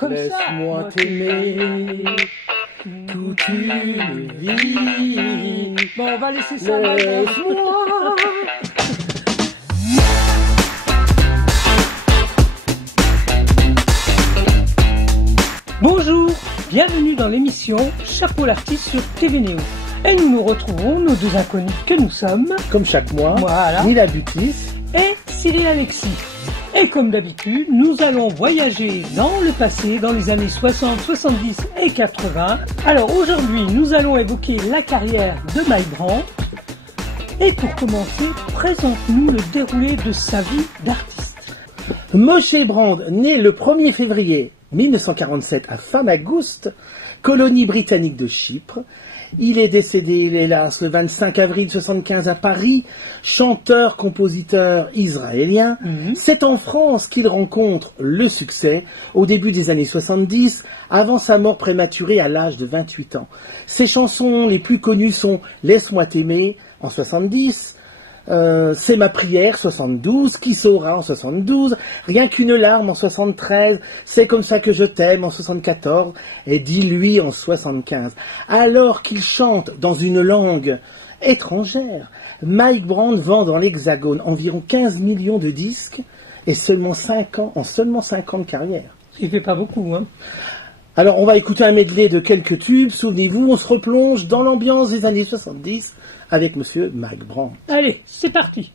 Comme laisse-moi t'aimer, tout une vie. Bon, on va laisser ça. Laisse-moi. Bonjour, bienvenue dans l'émission Chapeau l'artiste sur TV Néo. Et nous nous retrouvons, nos deux inconnus que nous sommes, Comme chaque mois, voilà, Mila Butis et Cyril Alexis. Et comme d'habitude, nous allons voyager dans le passé, dans les années 60, 70 et 80. Alors aujourd'hui, nous allons évoquer la carrière de Mike Brandt. Et pour commencer, présente-nous le déroulé de sa vie d'artiste. Moshe Brandt, né le 1er février 1947 à Famagoust, colonie britannique de Chypre. Il est décédé, hélas, le 25 avril 1975 à Paris, chanteur-compositeur israélien. C'est en France qu'il rencontre le succès au début des années 70, avant sa mort prématurée à l'âge de 28 ans. Ses chansons les plus connues sont « Laisse-moi t'aimer » en 70, C'est ma prière, 72, Qui saura en 72, Rien qu'une larme en 73, C'est comme ça que je t'aime en 74, et Dis-lui en 75. Alors qu'il chante dans une langue étrangère, Mike Brandt vend dans l'Hexagone environ 15 millions de disques, et seulement 5 ans de carrière. Il fait pas beaucoup, hein. Alors on va écouter un medley de quelques tubes, souvenez-vous, on se replonge dans l'ambiance des années 70, avec monsieur Mike Brandt. Allez, c'est parti.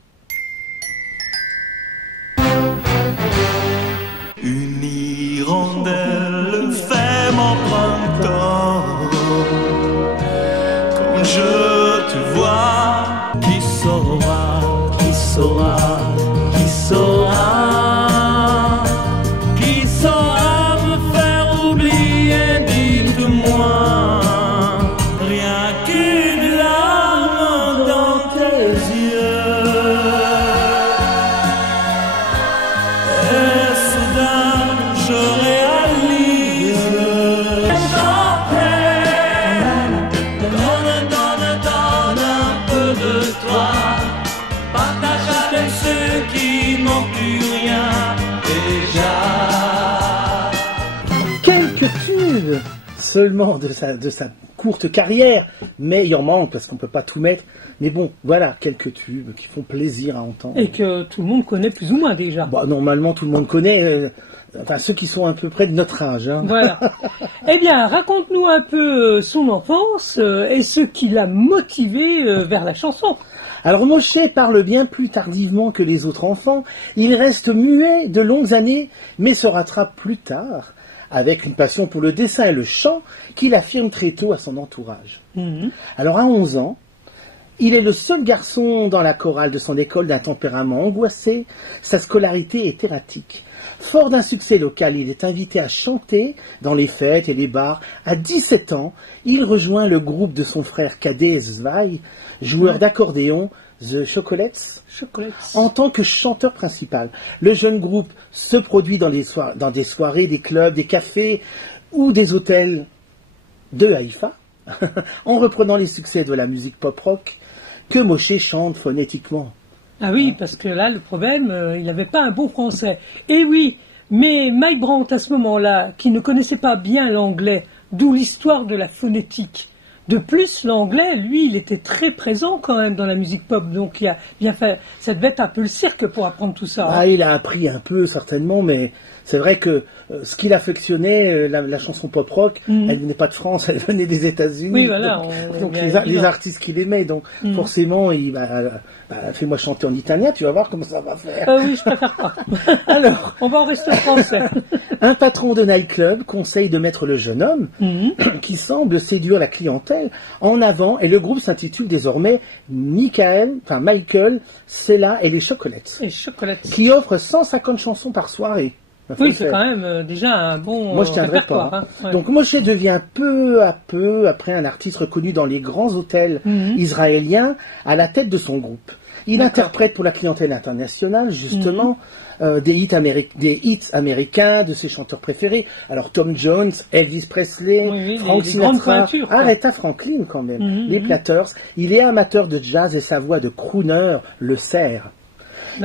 Une hirondelle fait mon printemps. Quand je te vois, qui saura, qui saura, qui saura, qui saura me faire oublier, dites-moi, rien qu'une larme dans tes yeux. Et soudain je réalise, donne un peu de toi, partage avec ceux qui n'ont plus rien déjà. Quelques tubes seulement de sa courte carrière, mais il en manque parce qu'on ne peut pas tout mettre. Mais bon, voilà, quelques tubes qui font plaisir à entendre. Et que tout le monde connaît plus ou moins déjà. Bah, normalement, tout le monde connaît, enfin ceux qui sont à peu près de notre âge. Hein. Voilà. Eh bien, raconte-nous un peu son enfance et ce qui l'a motivé vers la chanson. Alors Moshe parle bien plus tardivement que les autres enfants. Il reste muet de longues années, mais se rattrape plus tard, avec une passion pour le dessin et le chant qu'il affirme très tôt à son entourage. Alors à 11 ans, il est le seul garçon dans la chorale de son école d'un tempérament angoissé. Sa scolarité est erratique. Fort d'un succès local, il est invité à chanter dans les fêtes et les bars. À 17 ans, il rejoint le groupe de son frère cadet Zwei, joueur d'accordéon, The Chocolates, en tant que chanteur principal. Le jeune groupe se produit dans des soirées, des clubs, des cafés ou des hôtels de Haïfa, en reprenant les succès de la musique pop-rock que Moshe chante phonétiquement. Ah oui, parce que là, le problème, il n'avait pas un bon français. Et oui, mais Mike Brandt, à ce moment-là, qui ne connaissait pas bien l'anglais, d'où l'histoire de la phonétique. De plus, l'anglais, lui, il était très présent quand même dans la musique pop, donc il a bien fait. Ça devait être un peu le cirque pour apprendre tout ça. Hein. Ah, il a appris un peu, certainement, mais c'est vrai que ce qu'il affectionnait, la chanson pop-rock, elle venait pas de France, elle venait des États-Unis. Oui, voilà. Donc les artistes qu'il aimait, donc forcément, fais-moi chanter en italien, tu vas voir comment ça va faire. Oui, je préfère pas. Alors, on va en rester français. Un patron de nightclub conseille de mettre le jeune homme, qui semble séduire la clientèle, en avant, et le groupe s'intitule désormais Michael, Sella et les Chocolates. Les Chocolates. Qui offre 150 chansons par soirée. Oui, c'est quand même déjà un bon Moi, je tiendrai répertoire. pas. Hein. Ouais. Donc, Moshe devient peu à peu, après un artiste reconnu dans les grands hôtels israéliens, à la tête de son groupe. Il interprète pour la clientèle internationale, justement, des hits américains de ses chanteurs préférés. Alors, Tom Jones, Elvis Presley, Frank Sinatra, Aretha Franklin quand même, les Platters. Il est amateur de jazz et sa voix de crooner le sert.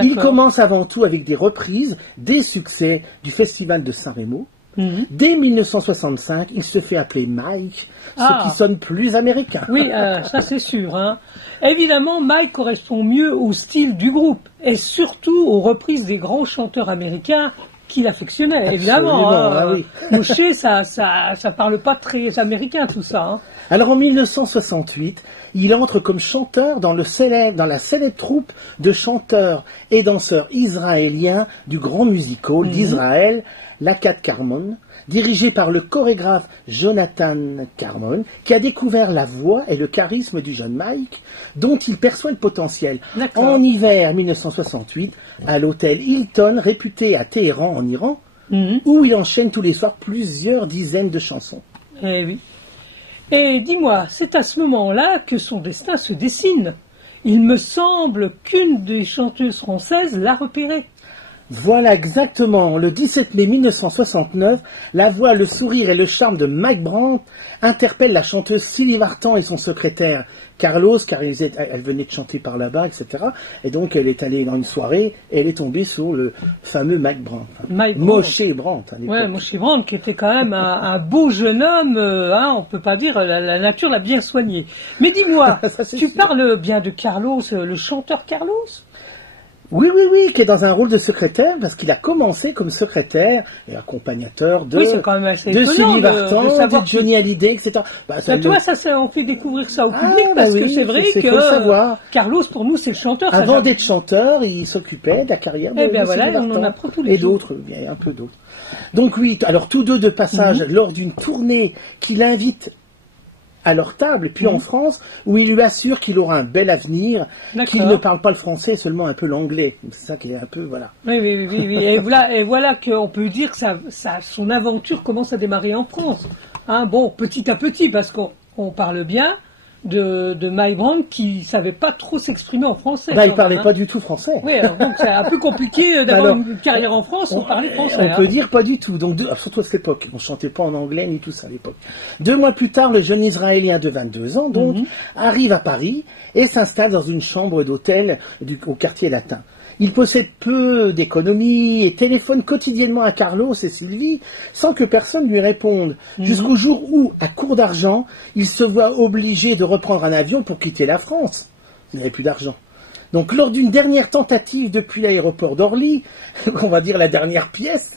Il commence avant tout avec des reprises des succès du Festival de San Remo, Dès 1965, il se fait appeler Mike, ce qui sonne plus américain. Oui, ça c'est sûr. Hein. Évidemment, Mike correspond mieux au style du groupe et surtout aux reprises des grands chanteurs américains qu'il affectionnait. Évidemment, oui. Moshe, ça parle pas très américain tout ça. Hein. Alors en 1968, il entre comme chanteur dans la célèbre troupe de chanteurs et danseurs israéliens du grand musical d'Israël, l'Akad Carmon, dirigé par le chorégraphe Jonathan Carmon, qui a découvert la voix et le charisme du jeune Mike, dont il perçoit le potentiel. En hiver 1968, à l'hôtel Hilton, réputé à Téhéran, en Iran, où il enchaîne tous les soirs plusieurs dizaines de chansons. Eh oui. Et dis-moi, c'est à ce moment-là que son destin se dessine. Il me semble qu'une des chanteuses françaises l'a repéré. Voilà exactement, le 17 mai 1969, la voix, le sourire et le charme de Mike Brandt interpellent la chanteuse Sylvie Vartan et son secrétaire Carlos, car elle venait de chanter par là-bas, etc. Et donc elle est allée dans une soirée et elle est tombée sur le fameux Mike Brandt. Moshe Brandt. Oui, Moshe Brandt, qui était quand même un beau jeune homme, on peut pas dire, la nature l'a bien soigné. Mais dis-moi, tu parles bien de Carlos, le chanteur Carlos ? Oui, qui est dans un rôle de secrétaire, parce qu'il a commencé comme secrétaire et accompagnateur de Sylvie Vartan, de Johnny Hallyday, etc. Toi, on fait découvrir ça au public, parce que c'est vrai que Carlos, pour nous, c'est le chanteur. Avant d'être chanteur, il s'occupait de la carrière de Sylvie Vartan. On en apprend tous les jours. Et d'autres, il y a un peu d'autres. Donc oui, alors tous deux de passage lors d'une tournée qui l'invite à leur table, et puis en France, où il lui assure qu'il aura un bel avenir, qu'il ne parle pas le français, seulement un peu l'anglais. C'est ça qui est un peu, voilà. Oui. Et voilà qu'on peut dire que son aventure commence à démarrer en France. Hein, bon, petit à petit, parce qu'on parle bien de Mike Brandt qui savait pas trop s'exprimer en français. Il parlait pas du tout français. Oui, alors, donc c'est un peu compliqué d'avoir une carrière en France sans parler français. On peut dire pas du tout. Donc surtout à cette époque, on chantait pas en anglais ni tout ça à l'époque. 2 mois plus tard, le jeune Israélien de 22 ans donc arrive à Paris et s'installe dans une chambre d'hôtel au quartier latin. Il possède peu d'économies et téléphone quotidiennement à Carlos et Sylvie sans que personne lui réponde. Jusqu'au jour où, à court d'argent, il se voit obligé de reprendre un avion pour quitter la France. Il n'avait plus d'argent. Donc, lors d'une dernière tentative depuis l'aéroport d'Orly, on va dire la dernière pièce,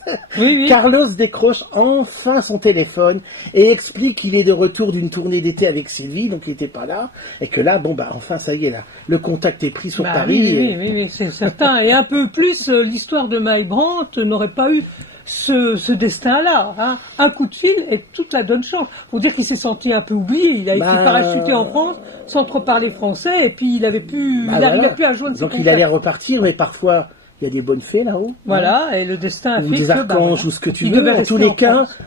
Carlos décroche enfin son téléphone et explique qu'il est de retour d'une tournée d'été avec Sylvie, donc il n'était pas là, et que là, enfin, ça y est, là, le contact est pris sur Paris. Oui, c'est certain. Et un peu plus, l'histoire de Mike Brandt n'aurait pas eu ce destin-là, hein. Un coup de fil et toute la donne change. Faut dire qu'il s'est senti un peu oublié. Il a été parachuté en France sans trop parler français et puis il n'arrivait plus à joindre ses contacts. Donc il allait repartir, mais parfois il y a des bonnes fées là-haut. Voilà, et le destin a fait ou des archanges ou ce que tu veux.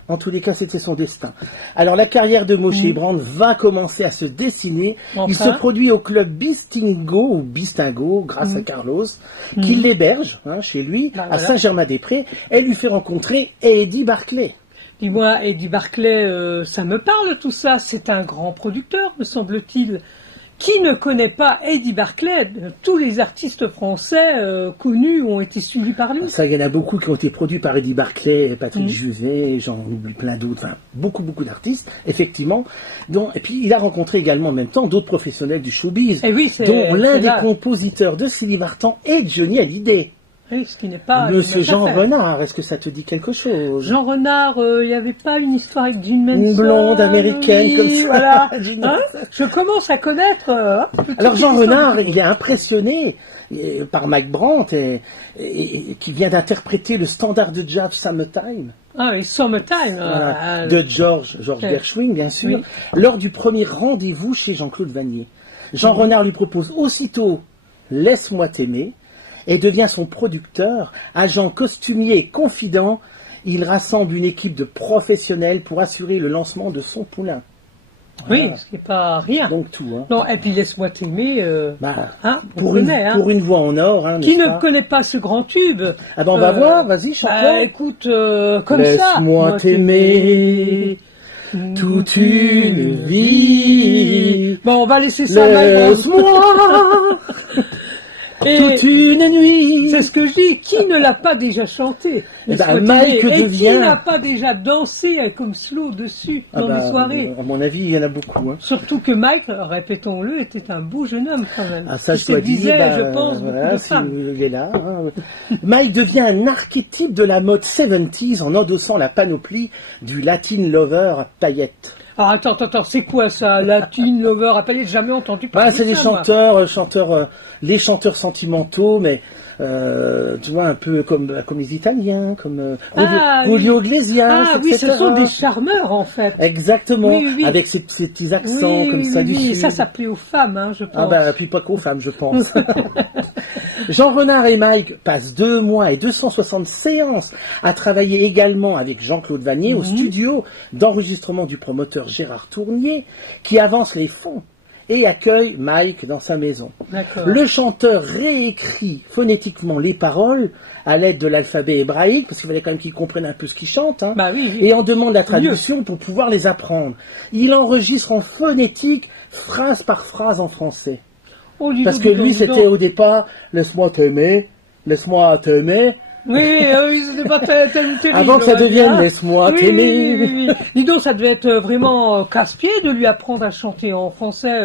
En tous les cas, c'était son destin. Alors la carrière de Moshe Brandt va commencer à se dessiner. Il se produit au club Bistingo grâce à Carlos, qui l'héberge chez lui à Saint-Germain-des-Prés et lui fait rencontrer Eddie Barclay. Dis-moi, Eddie Barclay, ça me parle tout ça. C'est un grand producteur, me semble-t-il. Qui ne connaît pas Eddie Barclay? Tous les artistes français connus ont été suivis par lui. Ça, il y en a beaucoup qui ont été produits par Eddie Barclay, Patrick Juvet, j'en oublie plein d'autres, enfin, beaucoup d'artistes, effectivement. Et puis, il a rencontré également en même temps d'autres professionnels du showbiz, dont l'un des compositeurs de Sylvie Vartan est Johnny Hallyday. Oui, ce qui n'est pas Monsieur Jean Renard, est-ce que ça te dit quelque chose? Jean Renard, il n'y avait pas une histoire avec Jean Manson? Une blonde américaine comme ça. Voilà. Je commence à connaître. Alors Jean Renard, il est impressionné par Mike Brandt qui vient d'interpréter le standard de jazz Summertime. Ah oui, Summertime. De George Gershwin, bien sûr, lors du premier rendez-vous chez Jean-Claude Vannier. Jean Renard lui propose aussitôt « Laisse-moi t'aimer » et devient son producteur, agent costumier et confident. Il rassemble une équipe de professionnels pour assurer le lancement de son poulain. Voilà. Oui, ce qui n'est pas rien. Donc tout. Hein. Non, et puis laisse-moi t'aimer. Pour une voix en or. Qui ne connaît pas ce grand tube? Ah ben on va voir, vas-y, chante-le. Écoute, comme ça. Laisse-moi t'aimer. Toute une vie. Bon, on va laisser ça. Laisse-moi. Et toute une nuit. c'est ce que je dis. Qui ne l'a pas déjà chanté? Eh ben, Laisse-moi Mike t'aimer. Et devient- qui n'a pas déjà dansé comme slow dessus dans les soirées? À mon avis, il y en a beaucoup. Hein. Surtout que Mike, répétons-le, était un beau jeune homme quand même. Ah, ça, Qui je dois séduisait, dire, je pense, voilà, beaucoup de si femmes. il est là. Hein. Mike devient un archétype de la mode 70s en endossant la panoplie du Latin lover à paillettes. Ah, attends, c'est quoi ça? Latin Lover à paillettes, jamais entendu parler C'est de des ça, moi. chanteurs, les chanteurs sentimentaux, mais tu vois, un peu comme les Italiens, comme Julio Iglesias, Ah oui, etc. ce sont des charmeurs en fait. Exactement, Oui. avec ces petits accents Oui, comme oui, ça oui, du oui. sud. Ça plaît aux femmes, hein, je pense. Ah bah, puis pas qu'aux femmes, je pense. Jean Renard et Mike passent 2 mois et 260 séances à travailler également avec Jean-Claude Vanier au studio d'enregistrement du promoteur Gérard Tournier, qui avance les fonds et accueille Mike dans sa maison. D'accord. Le chanteur réécrit phonétiquement les paroles à l'aide de l'alphabet hébraïque, parce qu'il fallait quand même qu'il comprenne un peu ce qu'il chante, hein, Bah oui. et en demande la traduction pour pouvoir les apprendre. Il enregistre en phonétique, phrase par phrase en français. Oh, dis Parce donc, que dis donc, lui, dis c'était donc. au départ, laisse-moi t'aimer, laisse-moi t'aimer. Oui, c'était pas terrible. Avant que ça on va devienne dire. laisse-moi Oui, t'aimer. oui. Dis donc, ça devait être vraiment casse-pied de lui apprendre à chanter en français.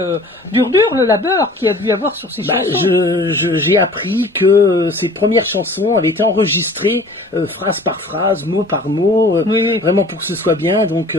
Dur, le labeur qu'il a dû avoir sur ses chansons. J'ai appris que ses premières chansons avaient été enregistrées phrase par phrase, mot par mot, Oui. vraiment pour que ce soit bien. Donc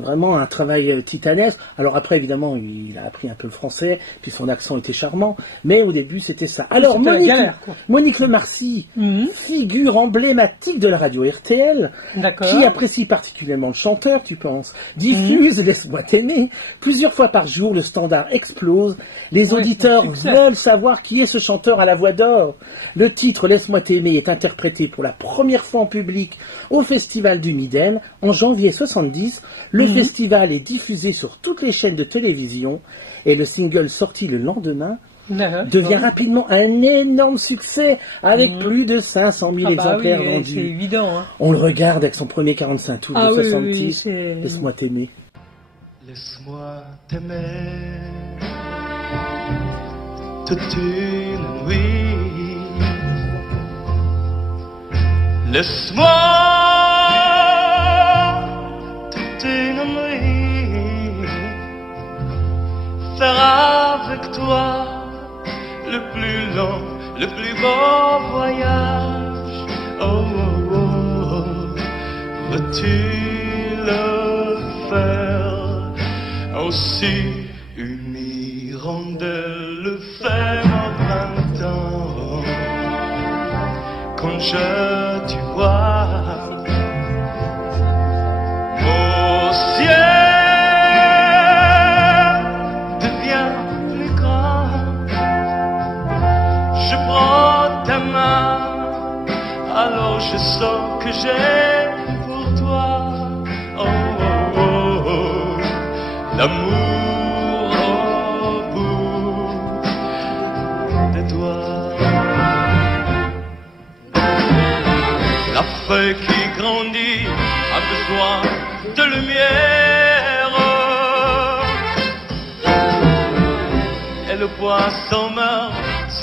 vraiment un travail titanesque. Alors après, évidemment, il a appris un peu le français, puis son accent était charmant, mais au début, c'était ça. Alors, C'était la galère, quoi. Monique Lemarcy, figure emblématique de la radio RTL, D'accord. qui apprécie particulièrement le chanteur, tu penses, diffuse Laisse-moi t'aimer. Plusieurs fois par jour, le standard explose. Les Ouais, auditeurs c'est un succès. veulent savoir qui est ce chanteur à la voix d'or. Le titre Laisse-moi t'aimer est interprété pour la première fois en public au Festival du Miden en janvier 70. Le festival est diffusé sur toutes les chaînes de télévision et le single sorti le lendemain devient rapidement un énorme succès avec plus de 500 000 exemplaires oui, vendus. c'est évident. Hein. On le regarde avec son premier 45 tours de Oui, 66. c'est... Laisse-moi t'aimer. Laisse-moi t'aimer toute une nuit. Laisse-moi toute une nuit faire avec toi le plus long, le plus beau voyage. Oh, oh, oh. Veux-tu le faire aussi? Une hirondelle le fait au printemps quand je tu vois au ciel devient plus grand. Je prends ta main, alors je sens que j'ai pour toi. Oh, oh, oh, oh. L'amour au bout des doigts. La feuille qui grandit a besoin de lumière et le poisson meurt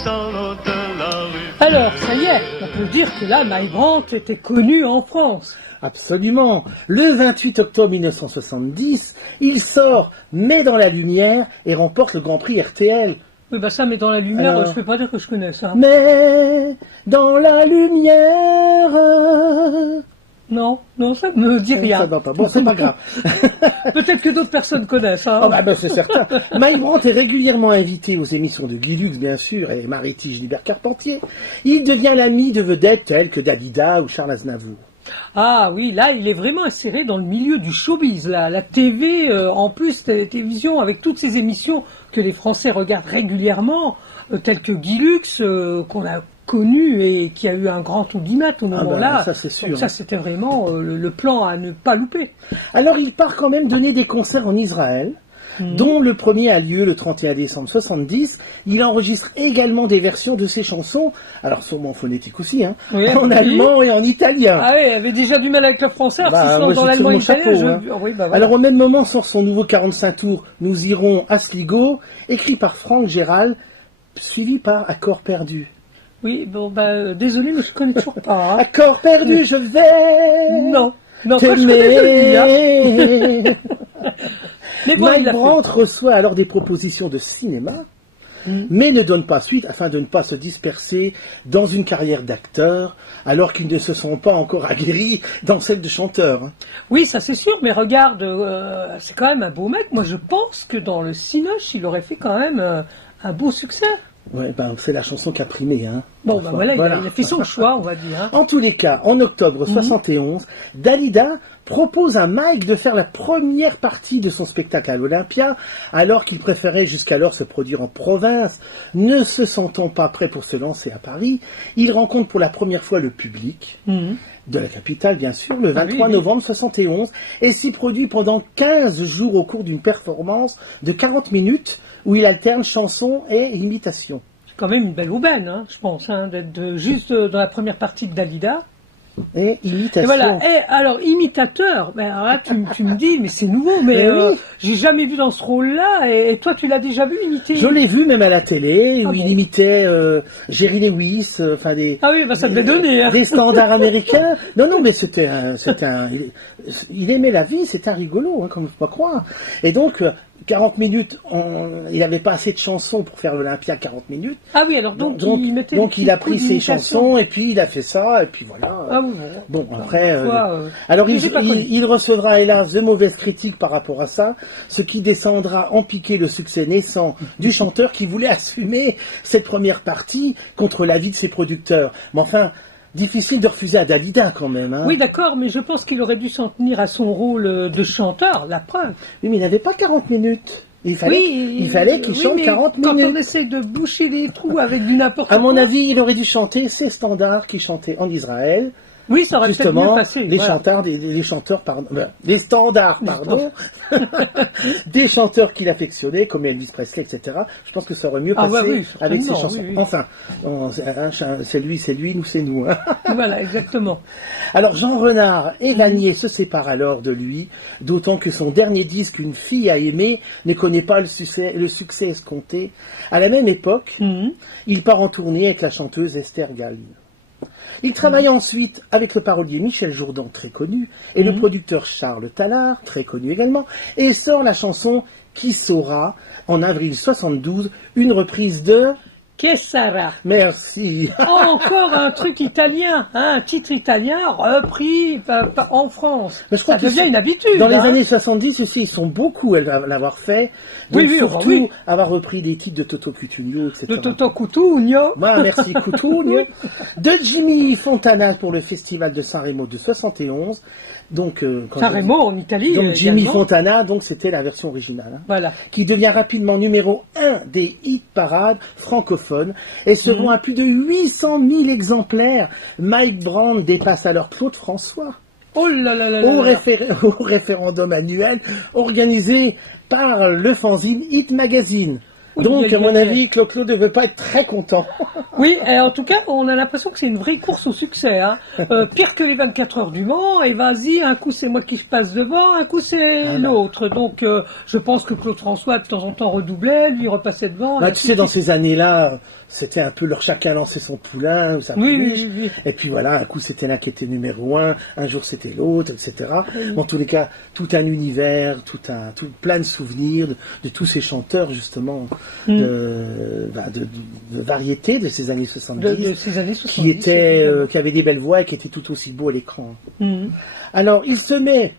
sans l'eau de la rivière. Alors, ça y est, on peut dire que là, Mike Brandt était connu en France. Absolument. Le 28 octobre 1970, il sort Mets dans la lumière et remporte le Grand Prix RTL. Oui, bah ça, mais dans la lumière, Alors... je peux pas dire que je connais ça. Mets dans la lumière. Non, ça me dit rien. Ça va pas. Bon, c'est pas grave. Peut-être que d'autres personnes connaissent. Hein. Oh bah, c'est certain. Mike Brandt est régulièrement invité aux émissions de Guy Lux, bien sûr, et Marie-Tige Libert Carpentier. Il devient l'ami de vedettes telles que Dalida ou Charles Aznavour. Ah oui, là, il est vraiment inséré dans le milieu du showbiz. La TV, en plus, la télévision, avec toutes ces émissions que les Français regardent régulièrement, telles que Guy Lux, qu'on a connu et qui a eu un grand audimat au moment-là. Ça, c'est sûr. Donc ça, c'était vraiment le plan à ne pas louper. Alors, il part quand même donner des concerts en Israël, dont le premier a lieu le 31 décembre 70. Il enregistre également des versions de ses chansons, alors sûrement en phonétique aussi, hein, Oui, en allemand et en italien. Ah oui, il avait déjà du mal avec le français, alors s'il se moi, lance dans je l'allemand et tire mon l'italien, chapeau, hein. oui, bah voilà. Alors au même moment sort son nouveau 45 tours, Nous irons à Sligo, écrit par Franck Gérald, suivi par Accord perdu. Oui, bon, désolé, mais je connais toujours pas. Hein. Accord perdu, je vais. Non, quand je connais, je le dis. Hein. Mais bon, Mike Brandt reçoit alors des propositions de cinéma, mais ne donne pas suite afin de ne pas se disperser dans une carrière d'acteur, alors qu'ils ne se sont pas encore aguerris dans celle de chanteur. Hein. Oui, ça c'est sûr, mais regarde, c'est quand même un beau mec. Moi, je pense que dans le cinoche, il aurait fait quand même un beau succès. Ouais, c'est la chanson qui a primé. Hein. Bon, voilà. Il a fait son choix, on va dire. Hein. En tous les cas, en octobre 71, Dalida propose à Mike de faire la première partie de son spectacle à l'Olympia, alors qu'il préférait jusqu'alors se produire en province. Ne se sentant pas prêt pour se lancer à Paris, il rencontre pour la première fois le public de la capitale, bien sûr, le 23 novembre 71, et s'y produit pendant 15 jours au cours d'une performance de 40 minutes, où il alterne chanson et imitation. C'est quand même une belle aubaine, hein, je pense, hein, d'être juste dans la première partie de Dalida. Et imitation. Et voilà. Et alors, imitateur, alors là, tu me dis, mais c'est nouveau, mais oui. J'ai jamais vu dans ce rôle-là, et toi, tu l'as déjà vu imiter? Je l'ai vu même à la télé, où il imitait Jerry Lewis, enfin des... Ah oui, ça devait donner. Hein. Des standards américains. Non, mais c'était il aimait la vie, c'était un rigolo, hein, comme je peux pas croire. Et donc, 40 minutes, il n'avait pas assez de chansons pour faire l'Olympia 40 minutes. Ah oui, alors donc il mettait il a pris ses chansons et puis il a fait ça et puis voilà. Ah oui, bon après, alors il recevra hélas de mauvaises critiques par rapport à ça, ce qui descendra en piquer le succès naissant du chanteur qui voulait assumer cette première partie contre l'avis de ses producteurs. Mais enfin, difficile de refuser à Dalida quand même. Hein. Oui, d'accord, mais je pense qu'il aurait dû s'en tenir à son rôle de chanteur, la preuve. Oui, mais il n'avait pas 40 minutes. Il fallait qu'il chante 40 minutes. Quand on essaie de boucher les trous avec du n'importe quoi... À mon avis, il aurait dû chanter ces standards qu'il chantait en Israël. Oui, ça aurait peut-être mieux passé. Les standards, des chanteurs qu'il affectionnait, comme Elvis Presley, etc. Je pense que ça aurait mieux passé avec ses chansons. Oui. Enfin, c'est lui, nous c'est nous. Hein. Voilà, exactement. Alors Jean Renard et Vanier se séparent alors de lui, d'autant que son dernier disque, Une fille à aimer, ne connaît pas le succès escompté. À la même époque, il part en tournée avec la chanteuse Esther Gallin. Il travaille ensuite avec le parolier Michel Jourdan, très connu, et le producteur Charles Tallard, très connu également, et sort la chanson Qui saura, en avril 72, une reprise de... Que Sarah. Merci. Encore un truc italien, hein, un titre italien repris en France. Mais je crois ça devient une habitude. Dans les années 70, ils sont beaucoup à l'avoir fait. Donc surtout avoir repris des titres de Toto Cutugno, etc. De Toto Cutugno. Merci Cutugno. De Jimmy Fontana pour le festival de Sanremo de 71. Donc, Sanremo en Italie. Donc Jimmy Fontana, donc c'était la version originale, hein, voilà. Qui devient rapidement numéro 1 des hit parades francophones et se vend à plus de 800 000 exemplaires. Mike Brandt dépasse alors Claude François. Oh là là là au référendum annuel organisé par le fanzine Hit Magazine. Donc, à mon avis, Claude ne veut pas être très content. Oui, en tout cas, on a l'impression que c'est une vraie course au succès. Hein. Pire que les 24 heures du Mans, et vas-y, un coup c'est moi qui passe devant, un coup c'est l'autre. Donc, je pense que Claude François, de temps en temps, redoublait, lui repassait devant. Tu sais, dans ces années-là, c'était un peu leur chacun lançait son poulain ou sa pouliche. Oui. Et puis voilà, un coup c'était l'un qui était numéro 1, un jour c'était l'autre, etc. En tous les cas, tout un univers, plein de souvenirs de tous ces chanteurs justement de variété de ces années 70, de ces années 70 qui avaient des belles voix et qui étaient tout aussi beaux à l'écran. Alors il se met,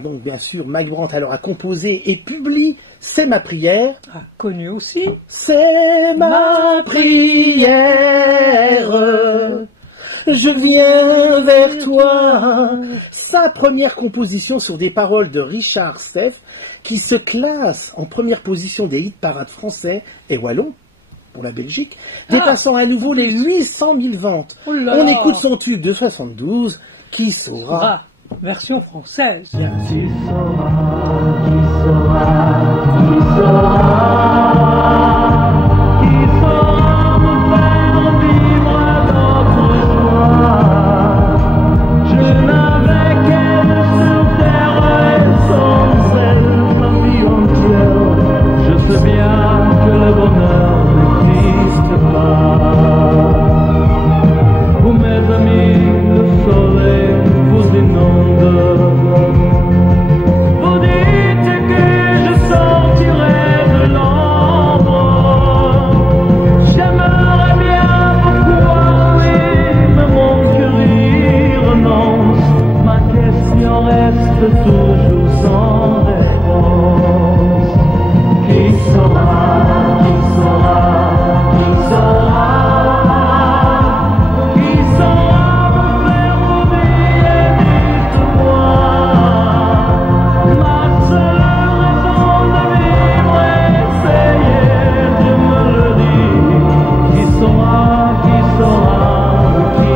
donc bien sûr, Mike Brandt alors a composé et publie C'est ma prière. Ah, connu aussi. C'est ma prière. Je viens vers toi. Sa première composition sur des paroles de Richard Steff, qui se classe en première position des hit parades français et wallons pour la Belgique, dépassant à nouveau les 800 000 ventes. On écoute son tube de 72, Qui saura. Version française. Qui saura, qui saura, qui saura, qui saura me faire vivre notre joie. Je n'avais qu'elle sur terre et sans elle, ma vie entière. Je sais bien que le bonheur de Christ reste toujours sans réponse. Qui saura, qui saura, qui saura, qui saura me faire oublier l'histoire. Ma seule raison de vivre est essayer de me le dire. Qui saura, qui saura, qui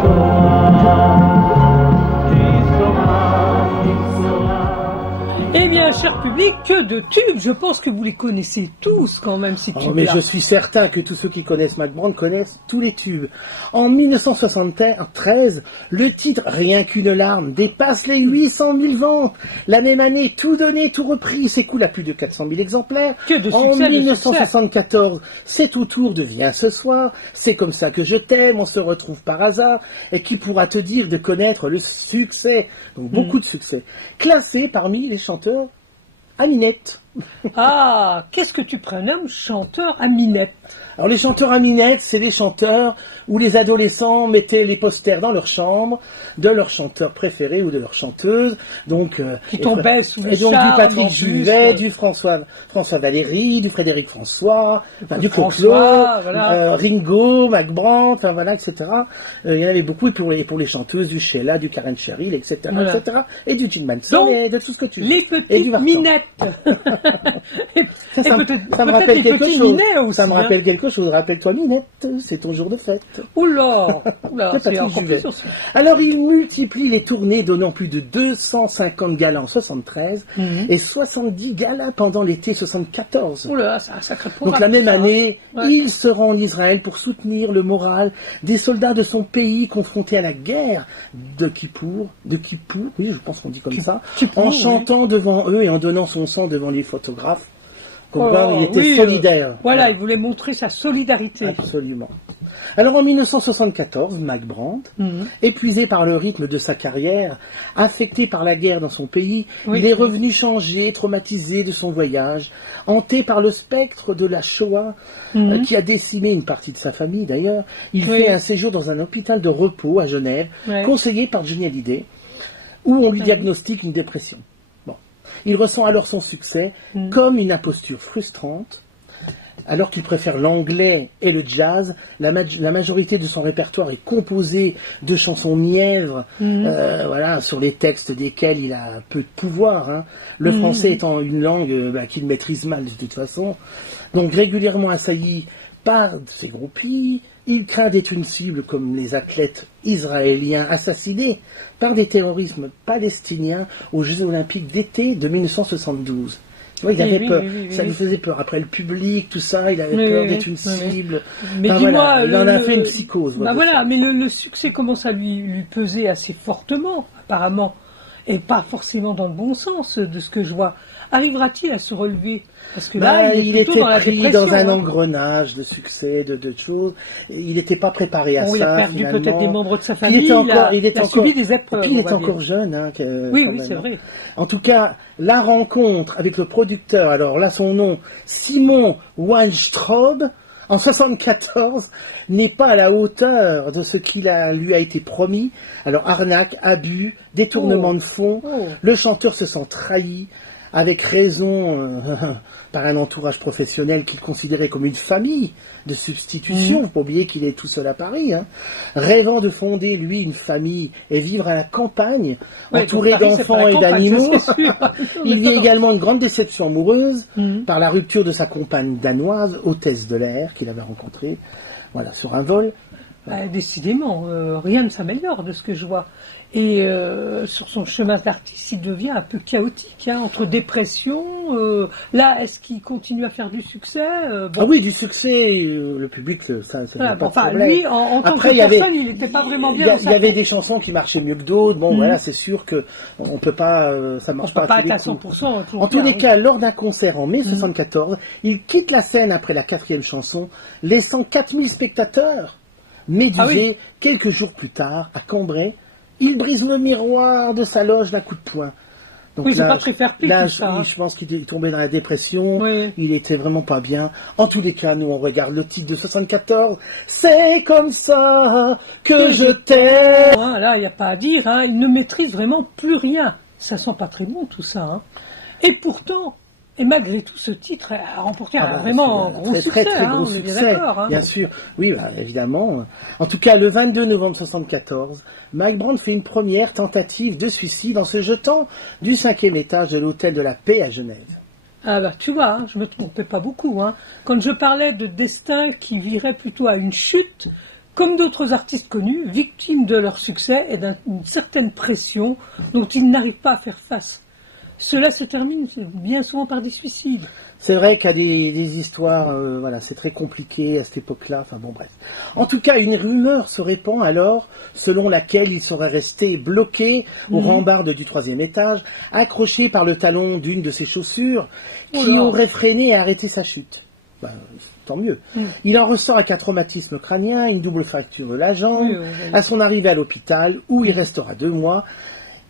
saura. Eh bien, cher public, que de tubes. Je pense que vous les connaissez tous quand même, ces tubes-là. Mais je suis certain que tous ceux qui connaissent Mac Brand connaissent tous les tubes. En 1973, le titre Rien qu'une larme dépasse les 800 000 ventes. La même année, Tout donné, tout repris s'écoule à plus de 400 000 exemplaires. Que de succès, en 1974, C'est au tour de Viens ce soir, C'est comme ça que je t'aime, On se retrouve par hasard. Et qui pourra te dire de connaître le succès? Donc beaucoup de succès. Classé parmi les chanteurs à minette. Ah, qu'est-ce que tu prénommes chanteur à minette? Alors les chanteurs à minette, c'est les chanteurs où les adolescents mettaient les posters dans leur chambre de leur chanteur préféré ou de leur chanteuse. Donc qui tombaient sous les et donc charmes, du Patrick Juvet, du François Valéry, du Frédéric François, du Coclo, voilà. Ringo, Mac Brand, enfin voilà, etc. Il y en avait beaucoup et pour les chanteuses du Sheila, du Karen Cheryl, etc., voilà. etc. Et du Gene Manson Donc, et de tout ce que tu veux. Les Et du petites Vartan. minettes. Ça me rappelle quelque chose. Ça me rappelle quelque chose. Rappelle-toi Minette, c'est ton jour de fête. Oula, C'est c'est Patrick encore Juvet. plus sur ça. Alors il multiplie les tournées, donnant plus de 250 galas en 73 et 70 galas pendant l'été 74. Oula, c'est un sacré Donc programme. la même ça, hein. année, Ouais. il se rend en Israël pour soutenir le moral des soldats de son pays confrontés à la guerre de Kippour, oui, je pense qu'on dit comme ça, Kippour, en oui. chantant devant eux et en donnant son sang devant les photographes. Comme quoi, il était oui, solidaire. Voilà, il voulait montrer sa solidarité. Absolument. Alors en 1974, Mac Brand, épuisé par le rythme de sa carrière, affecté par la guerre dans son pays, Oui. il est revenu changé, traumatisé de son voyage, hanté par le spectre de la Shoah, qui a décimé une partie de sa famille d'ailleurs. Il Oui. fait un séjour dans un hôpital de repos à Genève, Ouais. conseillé par Johnny Hallyday, où on lui diagnostique une dépression. Bon. Il ressent alors son succès comme une imposture frustrante. Alors qu'il préfère l'anglais et le jazz, la majorité de son répertoire est composée de chansons mièvres, voilà, sur les textes desquels il a peu de pouvoir. Hein. Le français étant une langue qu'il maîtrise mal de toute façon. Donc régulièrement assailli par ses groupies, il craint d'être une cible comme les athlètes israéliens assassinés par des terrorismes palestiniens aux Jeux Olympiques d'été de 1972. Tu vois, il avait peur, ça lui faisait peur. Après le public, tout ça, il avait peur d'être une cible. Mais Enfin, dis-moi, voilà, il en a fait une psychose. Bah voilà, mais le succès commence à lui peser assez fortement, apparemment, et pas forcément dans le bon sens de ce que je vois. Arrivera-t-il à se relever? Parce que là, il est plutôt était dans la pris dépression. dans un hein. engrenage de succès, de choses. Il n'était pas préparé à ça. Il a perdu finalement. peut-être des membres de sa Puis famille. il était a encore, subi des épreuves. puis il on était va encore dire. jeune. Hein, Oui, quand oui, même, c'est hein. vrai. En tout cas, la rencontre avec le producteur, alors là son nom, Simon Weinstraub, en 74, n'est pas à la hauteur de ce qui lui a été promis. Alors arnaque, abus, détournement de fonds, le chanteur se sent trahi, avec raison par un entourage professionnel qu'il considérait comme une famille de substitution. Faut pas oublier qu'il est tout seul à Paris. Hein. Rêvant de fonder, lui, une famille et vivre à la campagne, entouré d'enfants et d'animaux. Il vit également une grande déception amoureuse par la rupture de sa compagne danoise, hôtesse de l'air, qu'il avait rencontrée voilà, sur un vol. Décidément, rien ne s'améliore de ce que je vois. Et sur son chemin d'artiste, il devient un peu chaotique, hein, entre dépression. Là, est-ce qu'il continue à faire du succès Ah oui, du succès, le public, ça voilà, pas de enfin, problème. lui, en tant Après, que personne, il n'était pas vraiment bien. Il y avait des chansons qui marchaient mieux que d'autres. Bon, voilà, c'est sûr que on peut pas, ça marche pas à tous les coups. En tous les cas, lors d'un concert en mai 74, il quitte la scène après la 4e chanson, laissant 4000 spectateurs médusés. Quelques jours plus tard, à Cambrai, il brise le miroir de sa loge d'un coup de poing. Donc oui, c'est pas très fair-play tout ça. Oui, je pense qu'il est tombé dans la dépression. Oui. Il était vraiment pas bien. En tous les cas, nous, on regarde le titre de 74. C'est comme ça que je t'aime. Là, il n'y a pas à dire. Hein, il ne maîtrise vraiment plus rien. Ça sent pas très bon tout ça. Hein. Et pourtant, et malgré tout, ce titre a remporté vraiment un gros succès. Très hein, gros on est bien succès, d'accord. Hein. bien sûr. Oui, bah, évidemment. En tout cas, le 22 novembre 1974, Mike Brandt fait une première tentative de suicide en se jetant du 5e étage de l'Hôtel de la Paix à Genève. Ah bah tu vois, hein, je me trompais pas beaucoup. Hein. Quand je parlais de destin qui virait plutôt à une chute, comme d'autres artistes connus, victimes de leur succès et d'une certaine pression dont ils n'arrivent pas à faire face. Cela se termine bien souvent par des suicides. C'est vrai qu'il y a des histoires, voilà, c'est très compliqué à cette époque-là, enfin bon bref. En tout cas, une rumeur se répand alors, selon laquelle il serait resté bloqué aux rambardes du 3e étage, accroché par le talon d'une de ses chaussures, qui aurait freiné et arrêté sa chute. Ben, tant mieux. Il en ressort avec un traumatisme crânien, une double fracture de la jambe, à son arrivée à l'hôpital, où il restera 2 mois.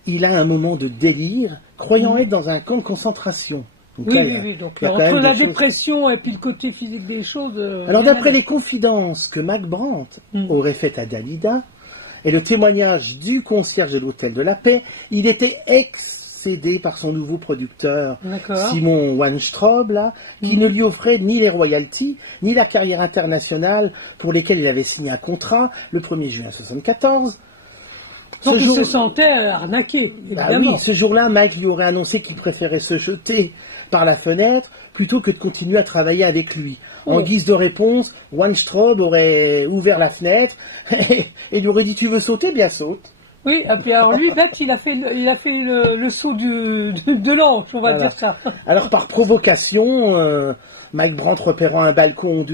Il a un moment de délire, croyant être dans un camp de concentration. Donc oui. Donc, entre la dépression et puis le côté physique des choses... Alors, d'après les confidences que Mike Brandt aurait faites à Dalida, et le témoignage du concierge de l'Hôtel de la Paix, il était excédé par son nouveau producteur, Simon Weinstraub, là, qui ne lui offrait ni les royalties, ni la carrière internationale pour lesquelles il avait signé un contrat le 1er juin 1974. Donc il se sentait arnaqué, évidemment. Oui, ce jour-là, Mike lui aurait annoncé qu'il préférait se jeter par la fenêtre plutôt que de continuer à travailler avec lui. En guise de réponse, Weinstraub aurait ouvert la fenêtre et lui aurait dit « Tu veux sauter ? Bien saute !» Oui, et puis alors lui, bête, il a fait le saut de l'ange, on va dire ça. Alors par provocation, Mike Brandt repérant un balcon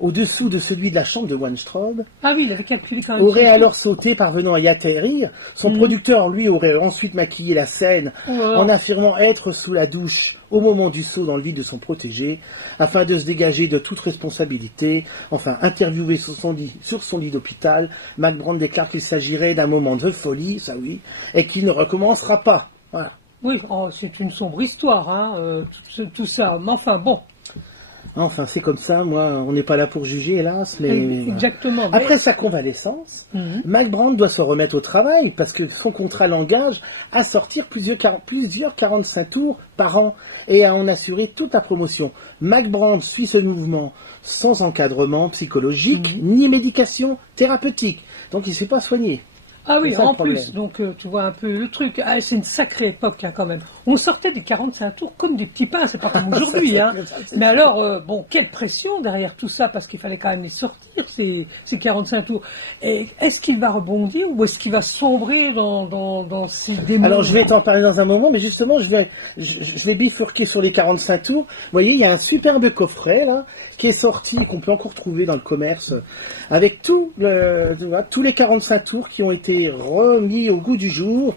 au-dessous de celui de la chambre de Weinstraub, il avait calculé quand même. Aurait alors sauté parvenant à y atterrir. Son producteur, lui, aurait ensuite maquillé la scène en affirmant être sous la douche au moment du saut dans le vide de son protégé, afin de se dégager de toute responsabilité. Enfin, interviewé sur son lit d'hôpital, Mike Brandt déclare qu'il s'agirait d'un moment de folie, ça oui, et qu'il ne recommencera pas. Voilà. Oui, c'est une sombre histoire, hein, tout ça. Mais enfin, bon. Enfin, c'est comme ça, moi, on n'est pas là pour juger, hélas, mais... Exactement. Voilà. Après sa convalescence, Mike Brandt doit se remettre au travail, parce que son contrat l'engage à sortir plusieurs 45 tours par an, et à en assurer toute la promotion. Mike Brandt suit ce mouvement sans encadrement psychologique, ni médication thérapeutique, donc il ne se fait pas soigner. Ah oui, en plus, donc tu vois un peu le truc. Ah, c'est une sacrée époque hein, quand même. On sortait des 45 tours comme des petits pains, c'est pas comme aujourd'hui. Hein. Mais alors, bon, quelle pression derrière tout ça, parce qu'il fallait quand même les sortir, ces 45 tours. Et est-ce qu'il va rebondir ou est-ce qu'il va sombrer dans ces démons? Alors je vais t'en parler dans un moment, mais justement, je vais bifurquer sur les 45 tours. Vous voyez, il y a un superbe coffret, là, qui est sorti, qu'on peut encore trouver dans le commerce, avec tous les 45 tours qui ont été remis au goût du jour.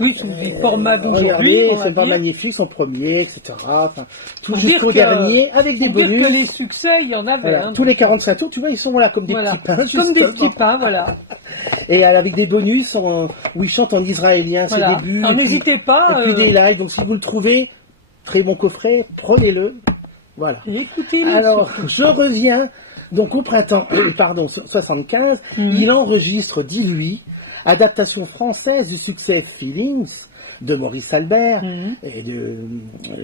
Oui, c'est des formats d'aujourd'hui. Regardez, c'est pas magnifique, son premier, etc. Enfin, tout jusqu'au dernier, avec des bonus. Dire que les succès, il y en avait. Voilà, hein, tous les 45 tours, tu vois, ils sont là comme des petits pains. Comme des petits pains, voilà. Et avec des bonus où ils chantent en israélien ses débuts. Alors n'hésitez pas. Et puis des lives, donc si vous le trouvez, très bon coffret, prenez-le. Voilà. Écoutez-le. Alors, je reviens donc au printemps, 75, il enregistre, dit lui, adaptation française du succès Feelings de Maurice Albert et de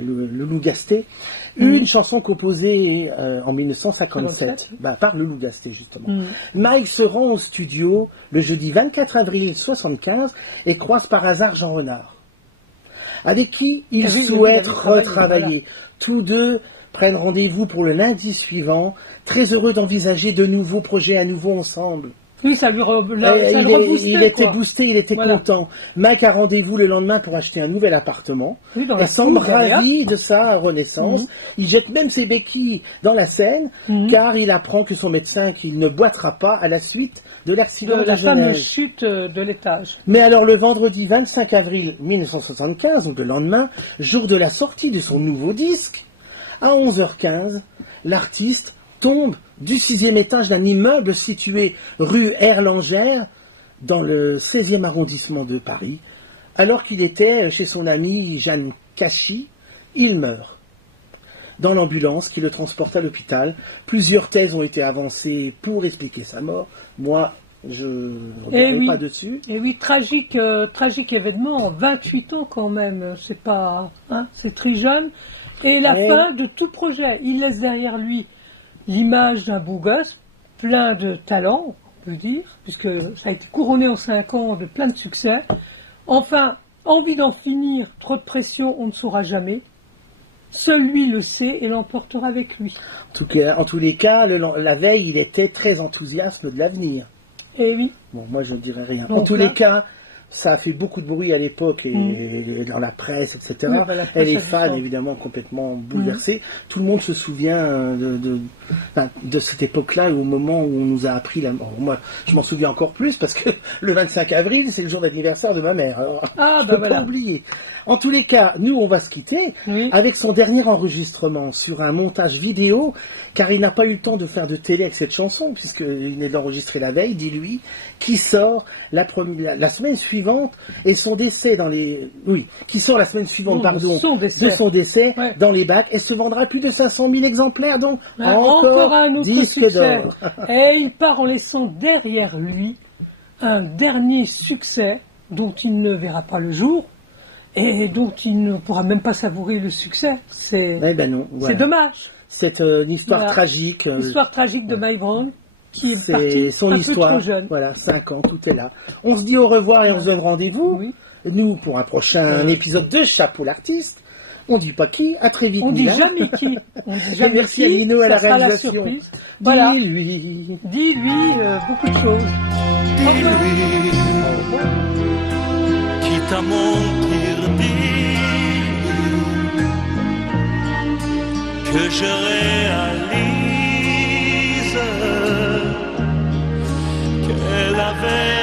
Loulou Gasté, une chanson composée en 1957 par Loulou Gasté justement. Mike se rend au studio le jeudi 24 avril 75 et croise par hasard Jean Renard, avec qui il souhaite retravailler. Tous deux prennent rendez-vous pour le lundi suivant, très heureux d'envisager de nouveaux projets à nouveau ensemble. Oui, ça lui reboostait. Il était boosté, il était content. Mike a rendez-vous le lendemain pour acheter un nouvel appartement. Et semble ravi de sa renaissance. Il jette même ses béquilles dans la Seine, car il apprend que son médecin qu'il ne boitera pas à la suite de l'accident de la Genève. fameuse chute de l'étage. Mais alors le vendredi 25 avril 1975, donc le lendemain, jour de la sortie de son nouveau disque, à 11h15, l'artiste tombe du 6e étage d'un immeuble situé rue Erlangère, dans le 16e arrondissement de Paris. Alors qu'il était chez son amie Jeanne Cachy, il meurt. Dans l'ambulance qui le transporte à l'hôpital, plusieurs thèses ont été avancées pour expliquer sa mort. Moi, Je ne reviendrai pas dessus. Et oui, tragique événement, 28 ans quand même, c'est pas, c'est très jeune. Et la fin de tout projet, il laisse derrière lui l'image d'un beau gosse, plein de talent, on peut dire, puisque ça a été couronné en 5 ans de plein de succès. Enfin, envie d'en finir, trop de pression, on ne saura jamais. Seul lui le sait et l'emportera avec lui. En tous les cas, la veille, il était très enthousiaste de l'avenir. Eh oui. Bon, moi, je ne dirais rien. Donc, en tous les cas, ça a fait beaucoup de bruit à l'époque et dans la presse, etc. Oui, la presse, et les fans, évidemment, complètement bouleversés. Tout le monde se souvient de cette époque-là, au moment où on nous a appris moi, je m'en souviens encore plus parce que le 25 avril, c'est le jour d'anniversaire de ma mère. Alors, je ne peux pas oublier. En tous les cas, nous, on va se quitter avec son dernier enregistrement sur un montage vidéo, car il n'a pas eu le temps de faire de télé avec cette chanson, puisqu'il venait d'enregistrer la veille, dis-lui, qui sort la semaine suivante, et son décès qui sort la semaine suivante, de son décès dans les bacs, et se vendra plus de 500 000 exemplaires, donc encore un autre disque succès. d'or. Et il part en laissant derrière lui un dernier succès dont il ne verra pas le jour, et dont il ne pourra même pas savourer le succès. C'est dommage. C'est une histoire tragique. L'histoire tragique de Mike Brown, qui est parti son histoire. Peu trop jeune. Voilà, 5 ans, tout est là. On se dit au revoir et on se donne rendez-vous. Nous, pour un prochain épisode de Chapeau l'artiste. On dit pas qui, à très vite. On dit jamais qui. Et merci à Lino à la réalisation. Surprise. Voilà. Dis-lui beaucoup de choses. Dis-lui quitte à mentir, dis que je réalise qu'elle avait